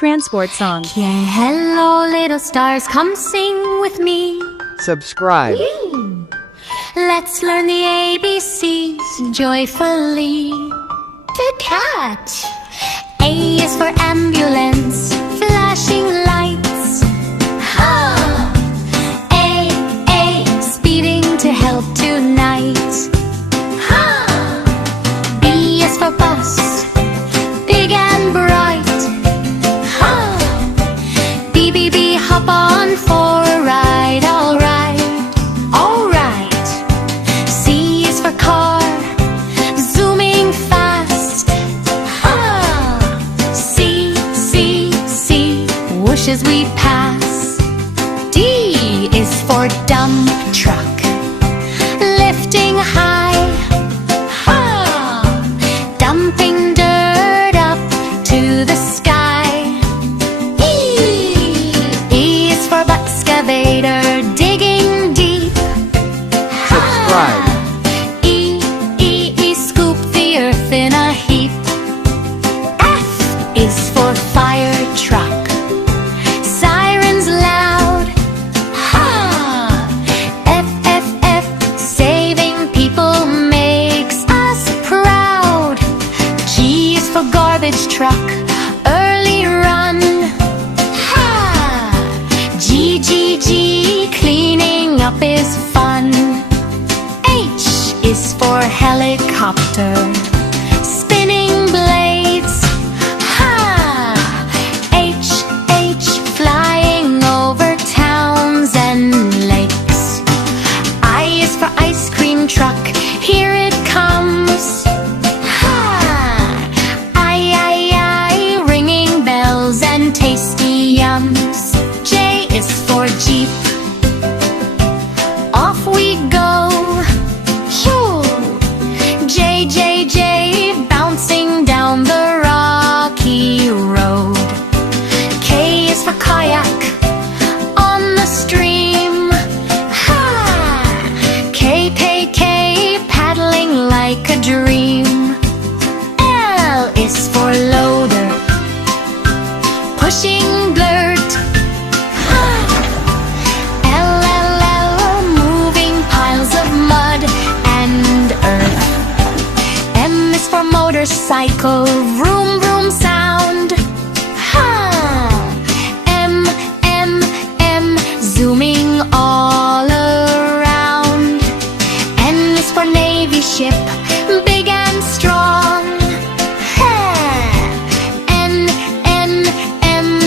Transport song. Yeah, hello little stars, come sing with me. Subscribe. Let's learn the ABCs joyfully. The cat. A is for ambulance, flashing lights. Ha! A, speeding to help tonight. Ha! B is for bus, big and bright. Ha! B, B, B, hop on for a ride, alright, alright. C is for car, zooming fast. Ha! C, C, C, whoosh as we pass. D is for dump truck, lifting high. Ha! Dumping dirt up to the sky. E is for excavator, digging deep. Subscribe. E, scoop the earth in a heap. F is for fire truck, sirens loud. Ha! F, saving people makes us proud. G is for garbage truck, early run. Ha! G, cleaning up is fun. H is for helicopter, spinning blades. Ha! H, flying over towns and lakes. I is for ice cream truck, here it comes. Ha! I, ringing bells and tasty yums. J is for Jeep, off we go. Phew! J, bouncing down the rocky road. K is for kayak, on the stream. Ha! K, paddling like a dream. L is for loader, pushing dirt. L, moving piles of mud and earth. M is for motorcycle, vroom vroom sound. Ha! M, zooming all around. N is for navy ship, big and strong. Ha! N,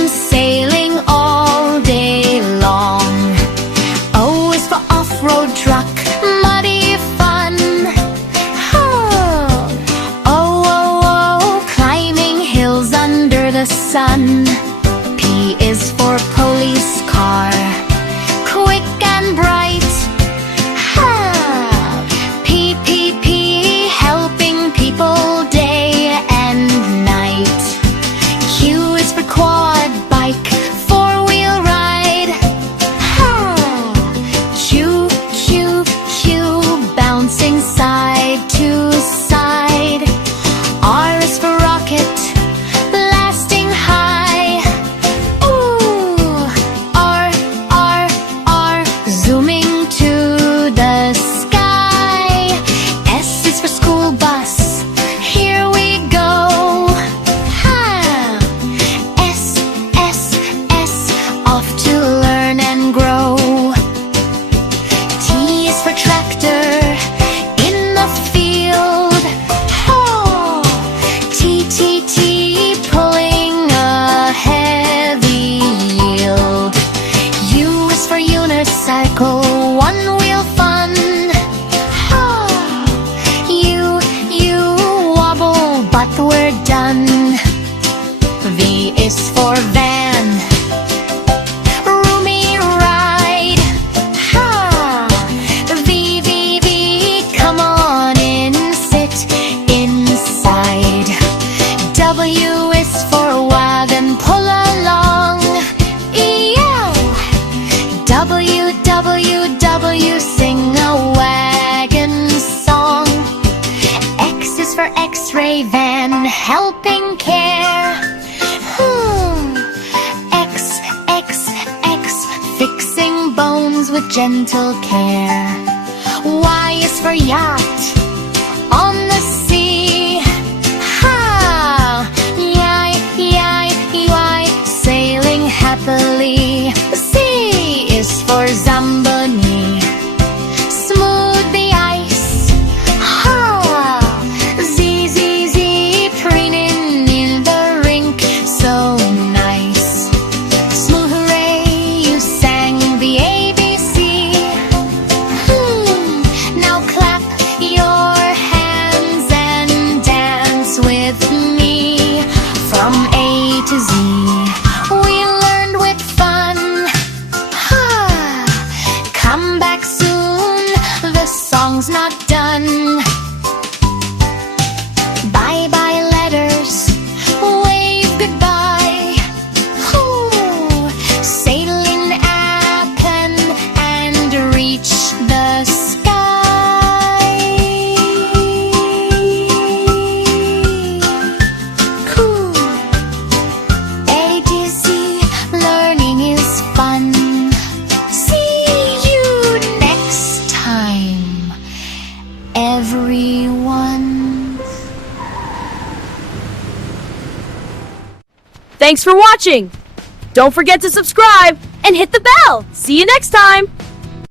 sailing all day long. O is for off-road truck, muddy fun. Oh, climbing hills under the sun. P is for police car, quick and bright. Ha! P, helping people day and night. Q is for quad bike, four-wheel ride. Ha! Q, bouncing side to side. R is for rocket, blasting high. Ooh, R, zooming to the sky. S is for school bus, here we go. Ha! S, off to learn and grow. T is for tractor, in the field. Oh, T, pulling a heavy yield. U is for unicycle, one-wheel fun. Oh, you wobble, but we're done. V is for van, roomy ride. Ha! V, come on in, sit inside. W is for wagon, pull along. W, sing a wagon song. X is for X-ray van, helping care. with gentle care. Y is for yacht on the sea. Ha! Y, sailing happily. Z is for Zamboni, smooth the ice. Ha! Z, preening in the rink, so nice. Smooth hooray, you sang the ABC. Now clap your hands and dance with me. From A to Z, we learned with fun. Come back soon, the song's not done. Bye-bye letters, wave goodbye. Sailing Appen and reach the sky. Cool. A to Z, learning is fun. See you next time, everyone. Thanks for watching! Don't forget to subscribe and hit the bell! See you next time!